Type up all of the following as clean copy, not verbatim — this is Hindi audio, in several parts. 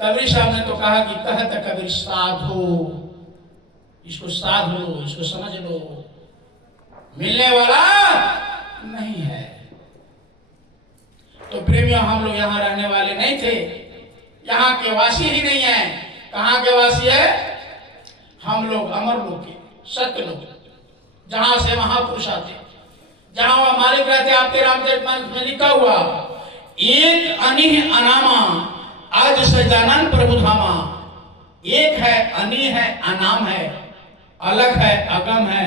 कबीर साहब ने तो कहा कि कहत कबीर साधो, इसको साध लो, इसको समझ लो, मिलने वाला नहीं है। तो प्रेमियों, हम लोग यहाँ रहने वाले नहीं थे, यहाँ के वासी ही नहीं है। कहाँ के वासी है? हम लोग अमर लोग के, सत्य लोग, जहां से महापुरुष आते, जहां वह मालिक रहते। आपके रामचरितमानस में लिखा हुआ, एक अनिह अनामा आज सजानन प्रभु धामा। एक है, अनि है, अनाम है, अलग है, अगम है,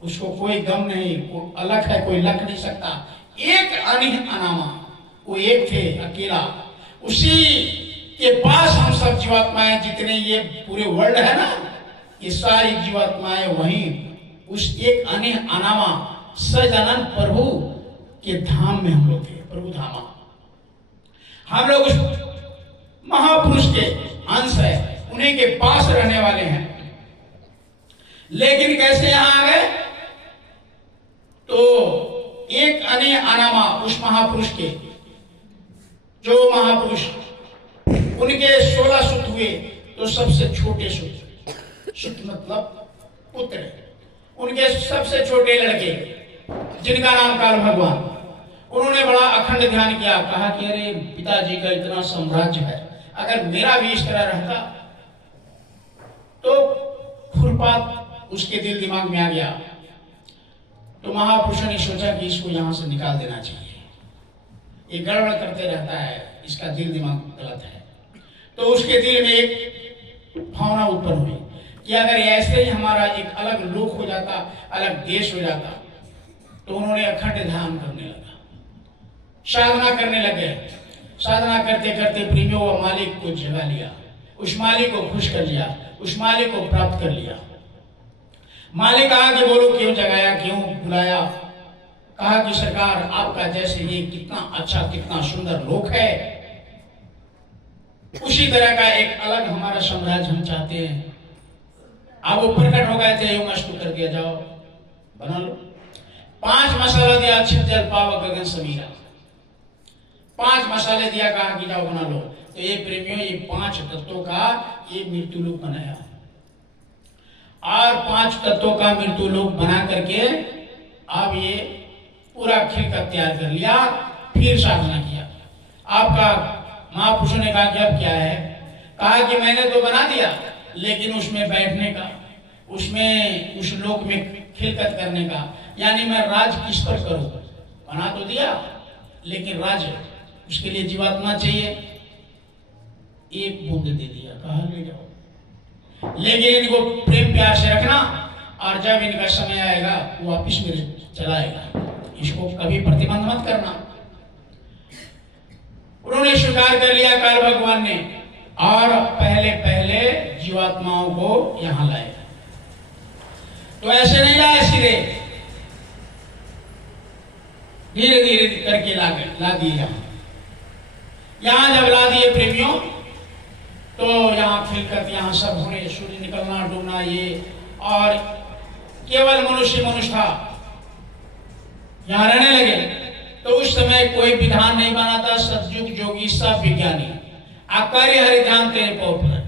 उसको कोई गम नहीं, अलग है, कोई लख नहीं सकता। एक अनिह अनामा, वो एक थे अकेला, उसी के पास हम सब जीवात्माएं, जितने ये पूरे वर्ल्ड है ना, ये सारी जीवात्माएं वहीं उस एक अनिह अनामा सजानन प्रभु के धाम में हम लोग थे, प्रभु धामा। हम लोग उस महापुरुष के अंश है, उन्हीं के पास रहने वाले हैं। लेकिन कैसे यहां आ गए? तो एक अने अनामा उस महापुरुष के, जो महापुरुष, उनके 16 सुत हुए, तो सबसे छोटे सुत मतलब पुत्र, उनके सबसे छोटे लड़के, जिनका नाम काल भगवान, उन्होंने बड़ा अखंड ध्यान किया। कहा कि अरे पिताजी का इतना साम्राज्य है, अगर मेरा भी इस तरह रहता। तो खुरपात उसके दिल दिमाग में आ गया। तो महापुरुषों ने सोचा कि इसको यहां से निकाल देना चाहिए, ये गड़बड़ करते रहता है, इसका दिल दिमाग गलत है। तो उसके दिल में एक भावना उत्पन्न हुई कि अगर ऐसे ही हमारा एक अलग लोक हो जाता, अलग देश हो जाता। तो उन्होंने अखंड ध्यान करने लगा, साधना करने लगे। साधना करते करते प्रेमियों व मालिक को जगा लिया, उस मालिक को खुश कर लिया, उस मालिक को प्राप्त कर लिया। मालिक कहा कि बोलो क्यों जगाया, क्यों बुलाया? कहा कि सरकार, आपका जैसे ये कितना अच्छा, कितना सुंदर लोक है, उसी तरह का एक अलग हमारा साम्राज्य हम चाहते हैं। आप वो प्रकट हो गए थे, यूं मस्त कर दिया, जाओ बना लो। 5 मसाला दिया, अच्छे जल पाव गगन समीरा, 5 मसाले दिया, कहा कि जाओ बना लो। तो ये प्रेमियों, ये 5 तत्वों का ये मृत्यु लोक बनाया, और 5 तत्वों का मृत्यु लोक बना करके अब ये पूरा खिलकत तैयार कर लिया। फिर साधना किया। आपका महापुरुषों ने कहा कि अब क्या है? कहा कि मैंने तो बना दिया, लेकिन उसमें बैठने का, उसमें उस लोक में खिलकत करने का, यानी मैं राज किस पर करूं? बना तो दिया, लेकिन राज उसके लिए जीवात्मा चाहिए। एक बूंद दे दिया, कहा ले जाओ, लेकिन इनको प्रेम प्यार से रखना, और जब इनका समय आएगा वो वापिस मेरे चला आएगा, इसको कभी प्रतिबंध मत करना। उन्होंने स्वीकार कर लिया काल भगवान ने, और पहले पहले जीवात्माओं को यहां लाए। तो ऐसे नहीं लाए सीधे, धीरे धीरे करके ला दिए। यहां जब ला दिए प्रेमियों, तो यहाँ खिलकत, यहाँ सब होने, सूर्य निकलना डूबना, ये, और केवल मनुष्य था, यहाँ रहने लगे। तो उस समय कोई विधान नहीं बना था। सतयुग जोगी सब विज्ञानी, आकार्य हरि ध्यान तेरे पौत्र,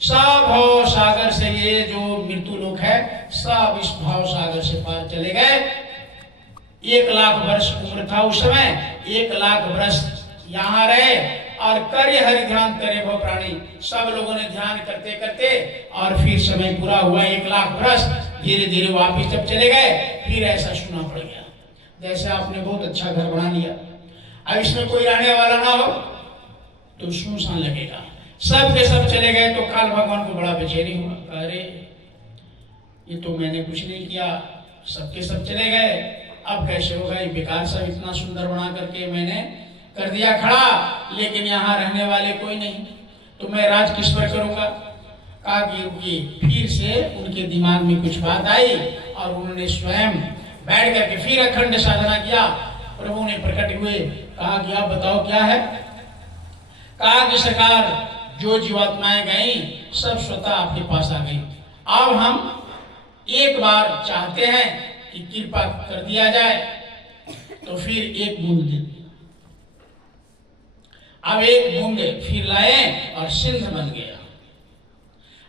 सब भाव सागर से, ये जो मृत्यु लोक है, सब इस भाव सागर से पार चले गए। 1 लाख वर्ष उम्र था उस समय, 1 लाख वर्ष यहाँ रहे, और कार्य हरि ध्यान करे भव प्राणी, सब लोगों ने ध्यान करते करते, और फिर समय पूरा हुआ 1 लाख वर्ष। धीरे धीरे वापिस जब चले गए, फिर ऐसा सुना पड़ गया, जैसे आपने बहुत अच्छा घर बना लिया, अब इसमें कोई रहने वाला ना हो तो सुनसान लगेगा। सब के सब चले गए। तो काल भगवान को बड़ा बेचैनी हुआ, अरे ये तो मैंने कुछ नहीं किया, सबके सब चले गए, अब कैसे होगा? ये बेकार सब इतना सुंदर बना करके मैंने कर दिया खड़ा, लेकिन यहाँ रहने वाले कोई नहीं, तो मैं राज किस पर करूंगा? कहा कि फिर से उनके दिमाग में कुछ बात आई, और उन्होंने स्वयं बैठ करके फिर अखंड साधना किया। प्रभु ने प्रकट हुए, कहा कि आप बताओ क्या है? कहा कि सरकार, जो जीवात्माएं गई सब स्वतः आपके पास आ गई। अब हम एक बार चाहते हैं कि कृपा कर दिया जाए, तो फिर एक बूंद दे। अब एक बूंदे फिर लाए और सिंध बन गया।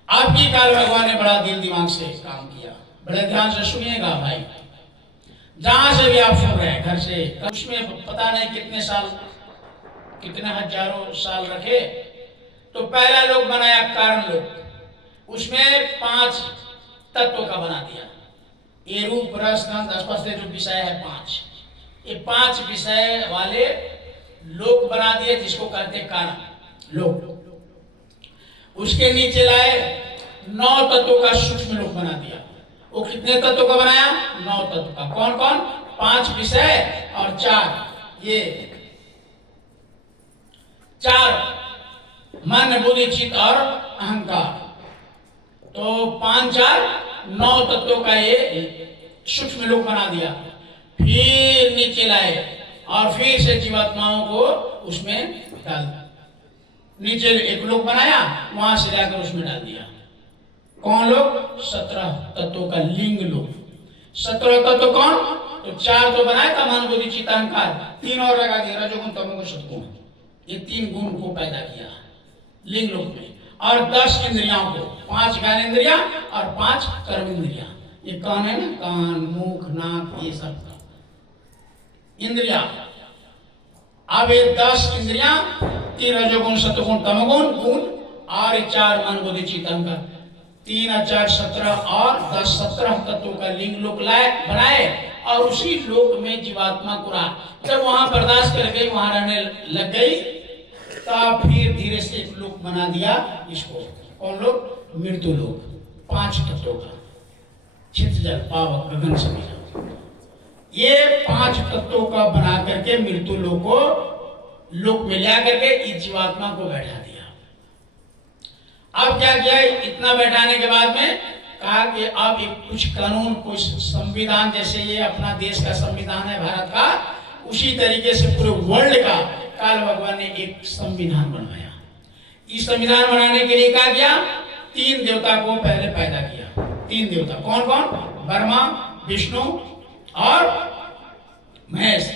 आपकी काल भगवान ने बड़ा दिल दिमाग से काम किया। बड़े ध्यान से सुनिएगा भाई, जहां से भी आप सुन रहे हैं, घर से, उसमें पता नहीं कितने साल, कितने हजारों साल रखे। तो पहला लोग बनाया कारण लोग, उसमें 5 तत्व का बना दिया। ये रूप रस गंध स्पर्श जो विषय है 5, ये 5 विषय वाले लोक बना दिए, जिसको कहते कारण लोक। उसके नीचे लाए 9 तत्वों का सूक्ष्म लोक बना दिया। वो कितने तत्वों का बनाया? 9 तत्व का। कौन कौन? 5 विषय और 4 ये 4 मन बुद्धि चित्त और अहंकार। तो 5 4 9 तत्वों का ये सूक्ष्म लोक बना दिया। फिर नीचे लाए और फिर से जीवात्माओं को उसमें डाल दिया। नीचे एक लोक बनाया, वहां से लाकर उसमें डाल दिया। कौन लोग? 17 तत्वों का लिंग लोक। 17 तत्व कौन? तो 4 तो बनाया था, मन बुद्धि चित्त अहंकार, 3 और लगा दिया, रजोगुण तमोगुण सत्गुण। ये 3 गुण को पैदा किया लिंग लोक में। और 10 इंद्रियाओं को, 5 ज्ञानेंद्रिया और 5 कर्म इंद्रिया। ये कान है ना, कान मुख नाक ये सब इंद्रिया। अब ये 10 इंद्रिया, 3 रजोगुण सत्वगुण तमोगुण गुण और 4 मन बुद्धि चित्त अहंकार, 3 और 4 17 और 10 17 तत्वों का लिंग लोक लाए बनाए। और उसी लोक में जीवात्मा को रहा। जब वहां बर्दाश्त कर गई, वहां रहने लग गई, तब फिर धीरे से एक लोक बना दिया इसको। कौन लोक? मृत्यु लोक। 5 तत्वों का, चित्त जल पावक गगन समीर, ये 5 तत्वों का बना करके मृत्यु लोक को लोक में ला करके इस जीवात्मा को बैठा दिया। अब क्या किया? इतना बैठाने के बाद में कहा कि अब एक कुछ कानून, कुछ संविधान, जैसे ये अपना देश का संविधान है भारत का, उसी तरीके से पूरे वर्ल्ड का काल भगवान ने एक संविधान बनवाया। इस संविधान बनाने के लिए क्या किया? 3 देवता को पहले पैदा किया। 3 देवता कौन कौन? ब्रह्मा, विष्णु और महेश।